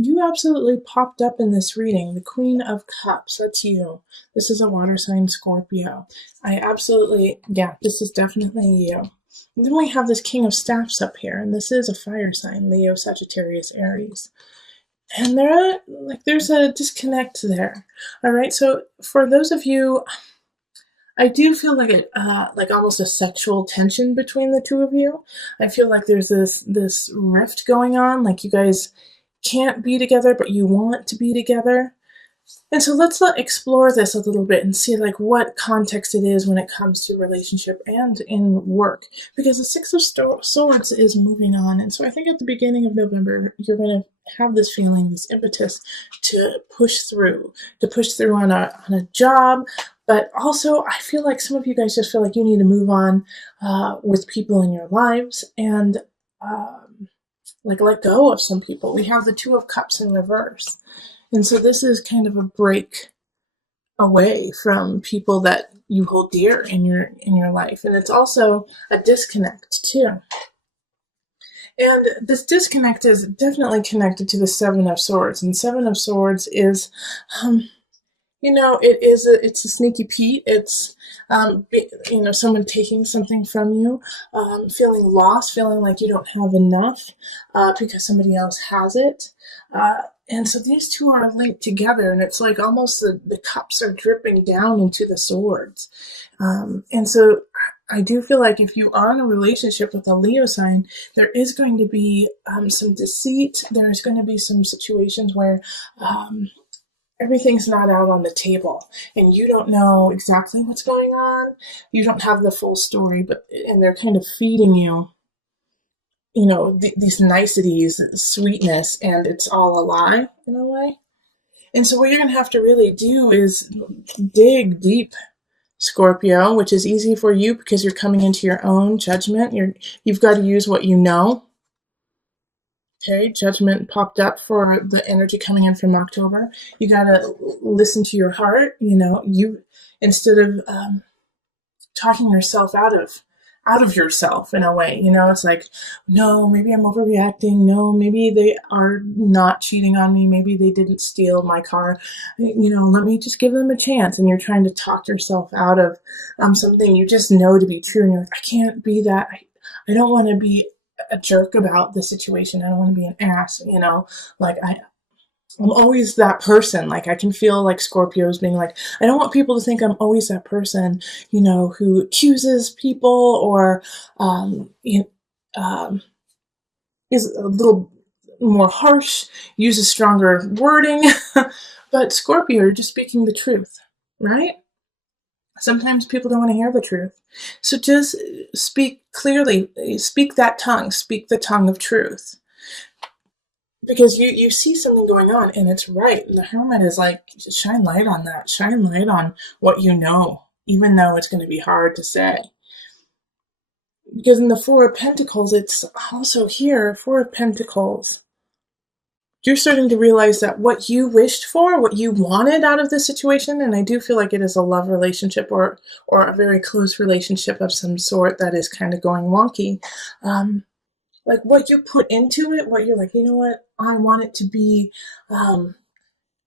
You absolutely popped up in this reading. The Queen of Cups, that's you. This is a water sign Scorpio. Yeah, this is definitely you. And then we have this King of Staffs up here, and this is a fire sign, Leo, Sagittarius, Aries. And there's a disconnect there. All right, so for those of you, I do feel like almost a sexual tension between the two of you. I feel like there's this rift going on, like you guys can't be together, but you want to be together. And so let's explore this a little bit and see like what context it is when it comes to relationship and in work, because the Six of Swords is moving on. And so I think at the beginning of November, you're going to have this feeling, this impetus to push through on a job. But also, I feel like some of you guys just feel like you need to move on with people in your lives and like let go of some people. We have the Two of Cups in reverse. And so this is kind of a break away from people that you hold dear in your life. And it's also a disconnect too. And this disconnect is definitely connected to the Seven of Swords. And Seven of Swords is it's a sneaky Pete. It's, someone taking something from you, feeling lost, feeling like you don't have enough because somebody else has it. And so these two are linked together, and it's like almost the cups are dripping down into the swords. And so I do feel like if you are in a relationship with a Leo sign, there is going to be some deceit. There's going to be some situations where everything's not out on the table and you don't know exactly what's going on. You don't have the full story, and they're kind of feeding you, these niceties, sweetness, and it's all a lie in a way. And so what you're going to have to really do is dig deep, Scorpio, which is easy for you because you're coming into your own judgment. You've got to use what you know. Okay, judgment popped up for the energy coming in from October. You got to listen to your heart. You instead of talking yourself out of yourself in a way. It's like, no, maybe I'm overreacting. No, maybe they are not cheating on me. Maybe they didn't steal my car. Let me just give them a chance. And you're trying to talk yourself out of something you just know to be true. And you're like, I can't be that. I don't want to be a jerk about the situation. I don't want to be an ass, like I'm always that person. Like I can feel like Scorpios being like, I don't want people to think I'm always that person, who accuses people or is a little more harsh, uses stronger wording. But Scorpio, you're just speaking the truth, right? Sometimes people don't want to hear the truth. So just speak clearly, speak that tongue, speak the tongue of truth. Because you see something going on and it's right. And the Hermit is like, shine light on that. Shine light on what you know, even though it's going to be hard to say. Because in the Four of Pentacles, it's also here, Four of Pentacles. You're starting to realize that what you wished for, what you wanted out of this situation, and I do feel like it is a love relationship or a very close relationship of some sort that is kind of going wonky. Like what you put into it, what you're like, you know what, I want it to be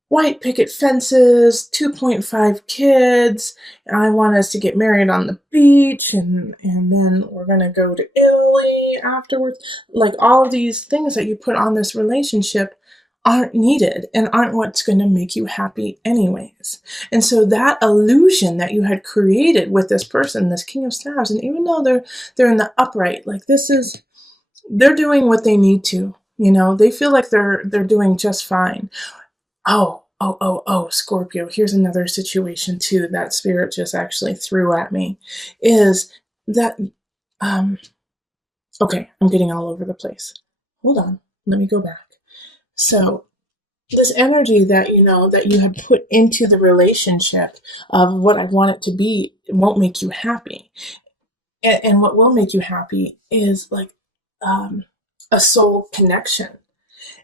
white picket fences, 2.5 kids. I want us to get married on the beach and then we're going to go to Italy afterwards. Like all of these things that you put on this relationship aren't needed and aren't what's going to make you happy anyways. And so that illusion that you had created with this person, this King of Staves, and even though they're in the upright, like they're doing what they need to, they feel like they're doing just fine. Oh, Scorpio, here's another situation too that Spirit just actually threw at me, is that, okay, I'm getting all over the place. Hold on, let me go back. So this energy that, that you have put into the relationship of what I want it to be, it won't make you happy. And what will make you happy is like a soul connection.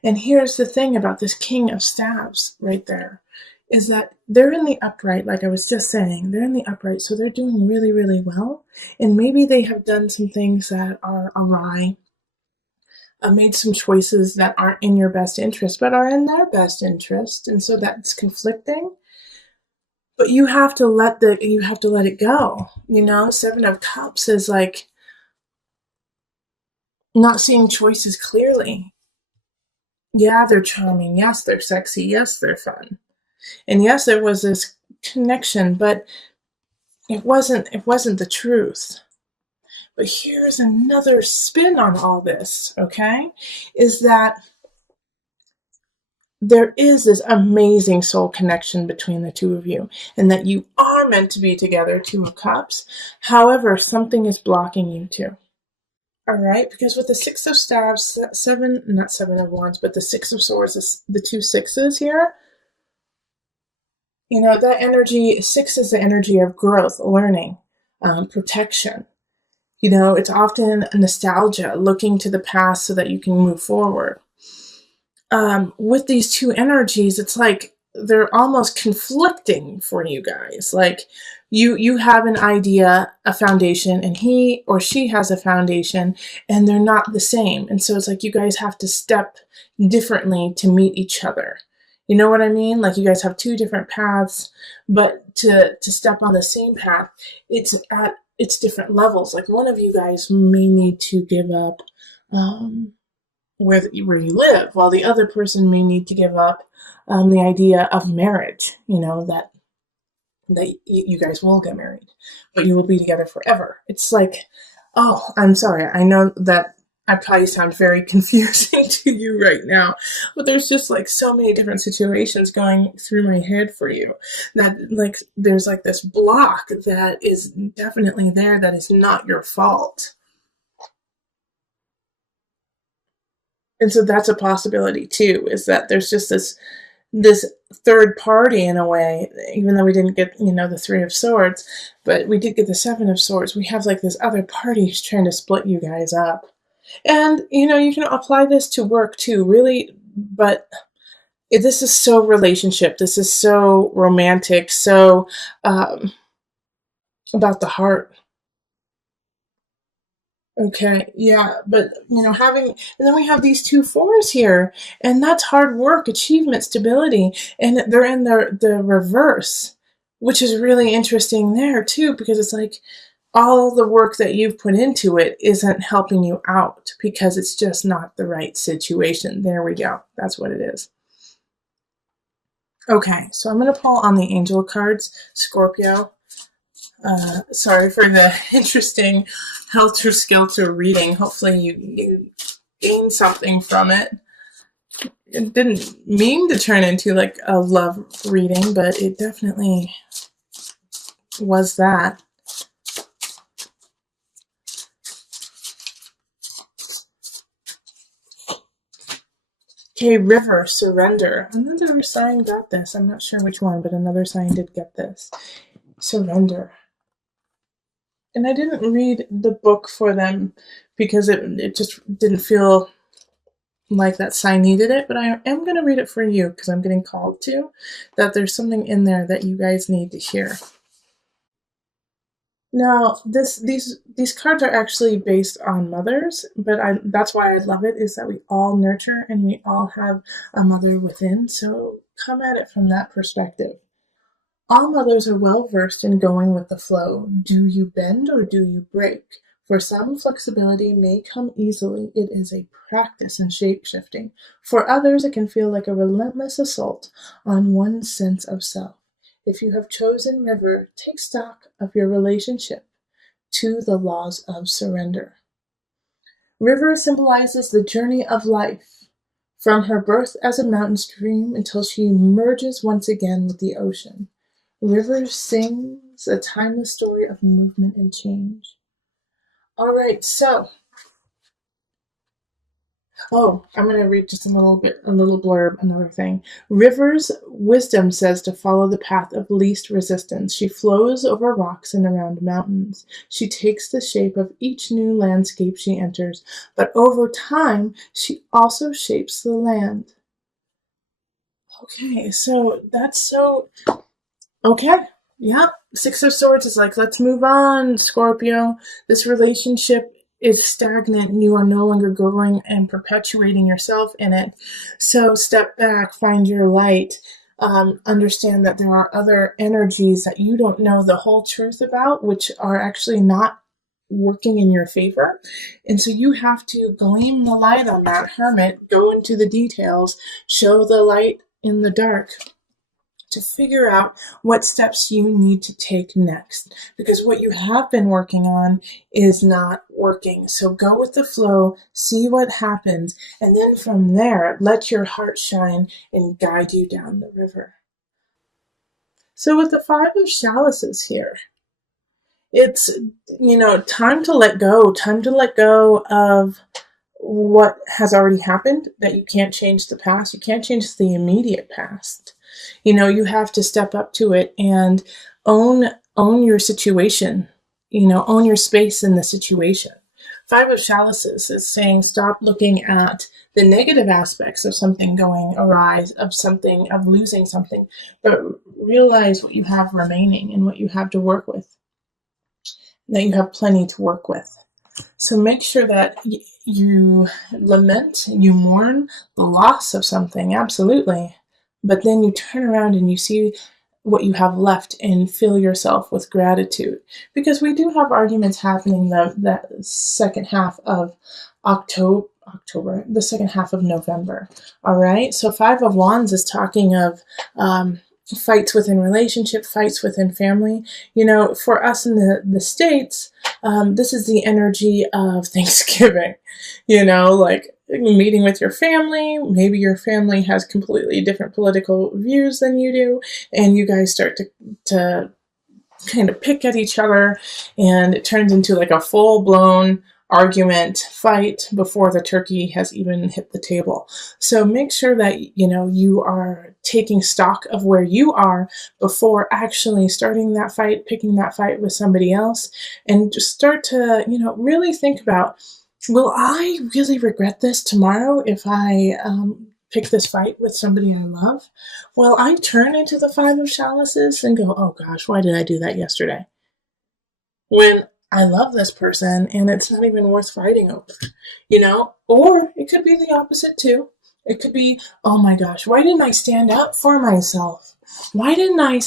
And here's the thing about this King of Staves right there, is that they're in the upright, like I was just saying, they're in the upright, so they're doing really, really well. And maybe they have done some things that are awry. made some choices that aren't in your best interest, but are in their best interest, and so that's conflicting. But you have to let it go. Seven of Cups is like not seeing choices clearly. Yeah, they're charming. Yes, they're sexy. Yes, they're fun. And yes, there was this connection, but it wasn't the truth. But here's another spin on all this, okay? Is that there is this amazing soul connection between the two of you, and that you are meant to be together, Two of Cups. However, something is blocking you too. All right, because with the Six of Staves, not Seven of Wands, but the Six of Swords, the two sixes here, that energy, six is the energy of growth, learning, protection. It's often nostalgia, looking to the past so that you can move forward. With these two energies, it's like they're almost conflicting for you guys. Like you have an idea, a foundation, and he or she has a foundation, and they're not the same. And so it's like you guys have to step differently to meet each other. You know what I mean? Like you guys have two different paths, but to step on the same path, it's different levels. Like one of you guys may need to give up where you live, while the other person may need to give up the idea of marriage. That you guys will get married, but you will be together forever. It's like, oh, I'm sorry. I know that I probably sound very confusing to you right now, but there's just like so many different situations going through my head for you that like there's like this block that is definitely there that is not your fault. And so that's a possibility too, is that there's just this third party in a way, even though we didn't get, the Three of Swords, but we did get the Seven of Swords. We have like this other party who's trying to split you guys up. And, you can apply this to work too, really, but this is so relationship. This is so romantic, so about the heart. Okay, yeah, but and then we have these two fours here, and that's hard work, achievement, stability, and they're in the reverse, which is really interesting there too, because it's like all the work that you've put into it isn't helping you out because it's just not the right situation. There we go. That's what it is. Okay, so I'm going to pull on the angel cards, Scorpio. Sorry for the interesting helter-skelter reading. Hopefully you gain something from it. It didn't mean to turn into like a love reading, but it definitely was that. Okay, River, Surrender. Another sign got this. I'm not sure which one, but another sign did get this. Surrender. And I didn't read the book for them because it just didn't feel like that sign needed it, but I am going to read it for you because I'm getting called to, that there's something in there that you guys need to hear. Now, these cards are actually based on mothers, but that's why I love it, is that we all nurture and we all have a mother within, so come at it from that perspective. All mothers are well versed in going with the flow. Do you bend or do you break? For some, flexibility may come easily. It is a practice in shape-shifting. For others, it can feel like a relentless assault on one's sense of self. If you have chosen River, take stock of your relationship to the laws of surrender. River symbolizes the journey of life, from her birth as a mountain stream until she merges once again with the ocean. River sings a timeless story of movement and change. All right, so, I'm going to read just a little blurb, another thing. River's wisdom says to follow the path of least resistance. She flows over rocks and around mountains. She takes the shape of each new landscape she enters, but over time, she also shapes the land. Okay, so that's so... Okay, yeah. Six of Swords is like, let's move on, Scorpio. This relationship is stagnant and you are no longer growing and perpetuating yourself in it. So step back, find your light, understand that there are other energies that you don't know the whole truth about, which are actually not working in your favor. And so you have to gleam the light on that, hermit, go into the details, show the light in the dark, to figure out what steps you need to take next, because what you have been working on is not working. So go with the flow, see what happens, and then from there, let your heart shine and guide you down the river. So with the Five of Chalices here, it's, time to let go of what has already happened, that you can't change the past. You can't change the immediate past. You have to step up to it and own your situation, own your space in the situation. Five of Chalices is saying stop looking at the negative aspects of something going awry, of losing something, but realize what you have remaining and what you have to work with, that you have plenty to work with. So make sure that you lament, you mourn the loss of something, absolutely. But then you turn around and you see what you have left and fill yourself with gratitude. Because we do have arguments happening that second half of October, the second half of November. All right. So Five of Wands is talking of fights within relationship, fights within family. For us in the States, this is the energy of Thanksgiving, like meeting with your family. Maybe your family has completely different political views than you do, and you guys start to kind of pick at each other, and it turns into like a full-blown argument, fight before the turkey has even hit the table. So make sure that you are taking stock of where you are before actually starting that fight, picking that fight with somebody else, and just start to really think about, will I really regret this tomorrow if I pick this fight with somebody I love? Will I turn into the Five of Chalices and go, oh gosh, why did I do that yesterday, when I love this person and it's not even worth fighting over, Or it could be the opposite too. It could be, oh my gosh, why didn't I stand up for myself? Why didn't I,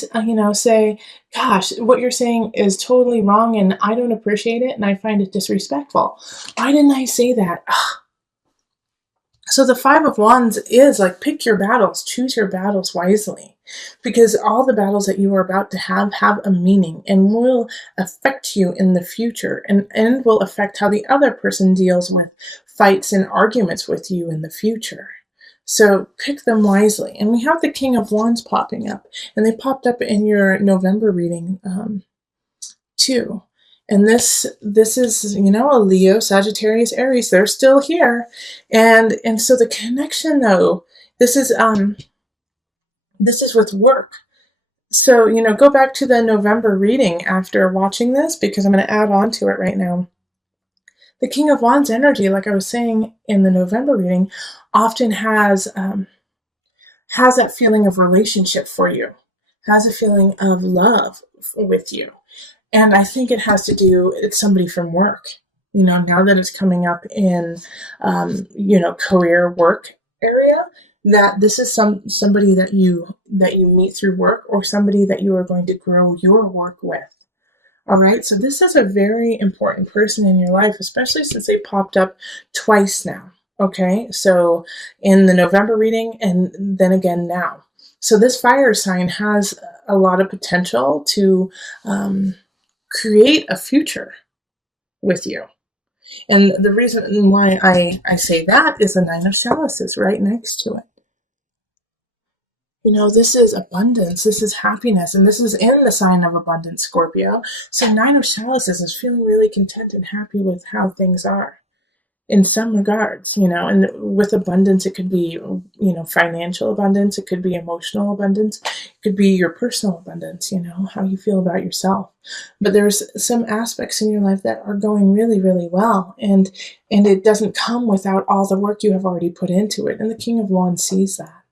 say, gosh, what you're saying is totally wrong and I don't appreciate it and I find it disrespectful. Why didn't I say that? So the Five of Wands is like, pick your battles, choose your battles wisely, because all the battles that you are about to have a meaning and will affect you in the future, and will affect how the other person deals with fights and arguments with you in the future. So pick them wisely. And we have the King of Wands popping up, and they popped up in your November reading too. And this is, a Leo, Sagittarius, Aries. They're still here. And so the connection, though, this is with work. So, go back to the November reading after watching this, because I'm going to add on to it right now. The King of Wands energy, like I was saying in the November reading, often has that feeling of relationship for you, has a feeling of love with you. And I think it has to do, it's somebody from work, now that it's coming up in, career work area, that this is somebody that you meet through work, or somebody that you are going to grow your work with. All right. So this is a very important person in your life, especially since they popped up twice now. Okay. So in the November reading, and then again now. So this fire sign has a lot of potential to, create a future with you. And the reason why I say that is the Nine of Chalices right next to it. This is abundance, this is happiness, and this is in the sign of abundance, Scorpio. So Nine of Chalices is feeling really content and happy with how things are in some regards, and with abundance, it could be, financial abundance, it could be emotional abundance, it could be your personal abundance, how you feel about yourself. But there's some aspects in your life that are going really, really well, and it doesn't come without all the work you have already put into it, and the King of Wands sees that.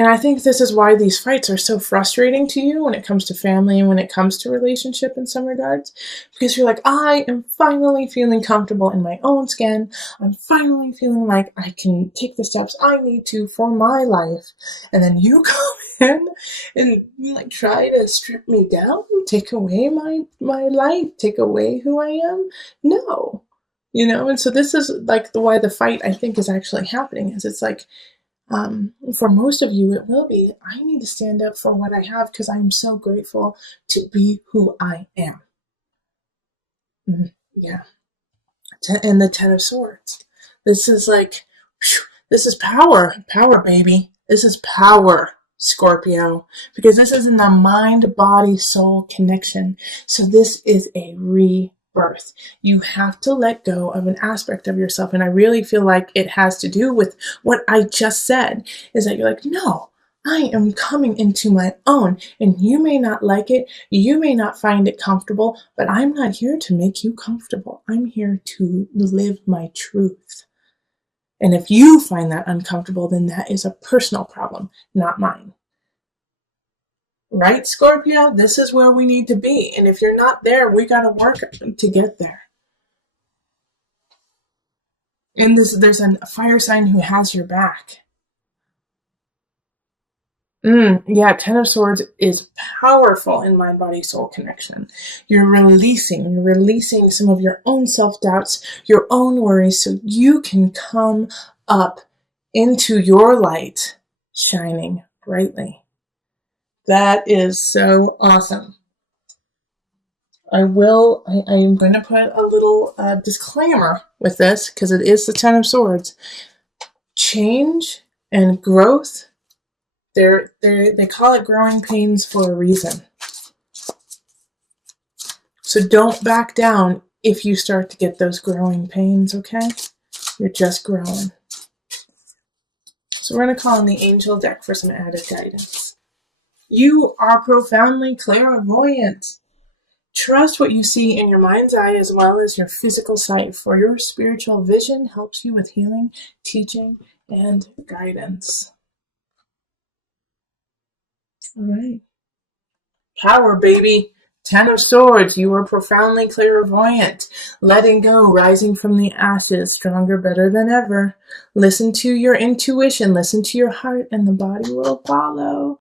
And I think this is why these fights are so frustrating to you when it comes to family and when it comes to relationship in some regards. Because you're like, I am finally feeling comfortable in my own skin. I'm finally feeling like I can take the steps I need to for my life. And then you come in and you like try to strip me down, take away my light, take away who I am. No. And so this is like why the fight I think is actually happening is it's like, for most of you, it will be, I need to stand up for what I have because I'm so grateful to be who I am. Yeah. And the Ten of Swords. This is like, this is power. Power, baby. This is power, Scorpio. Because this is in the mind, body, soul connection. So this is a rebirth. You have to let go of an aspect of yourself. And I really feel like it has to do with what I just said, is that you're like, no, I am coming into my own, and you may not like it, you may not find it comfortable, but I'm not here to make you comfortable. I'm here to live my truth. And if you find that uncomfortable, then that is a personal problem, not mine. Right, Scorpio? This is where we need to be. And if you're not there, we got to work to get there. And there's a fire sign who has your back. Yeah, Ten of Swords is powerful in mind, body, soul connection. You're releasing some of your own self-doubts, your own worries, so you can come up into your light, shining brightly. That is so awesome. I am going to put a little disclaimer with this, because it is the Ten of Swords. Change and growth, they call it growing pains for a reason. So don't back down if you start to get those growing pains, okay? You're just growing. So we're going to call on the angel deck for some added guidance. You are profoundly clairvoyant. Trust what you see in your mind's eye as well as your physical sight, for your spiritual vision helps you with healing, teaching, and guidance. All right. Power, baby. Ten of Swords, you are profoundly clairvoyant. Letting go, rising from the ashes, stronger, better than ever. Listen to your intuition, listen to your heart, and the body will follow.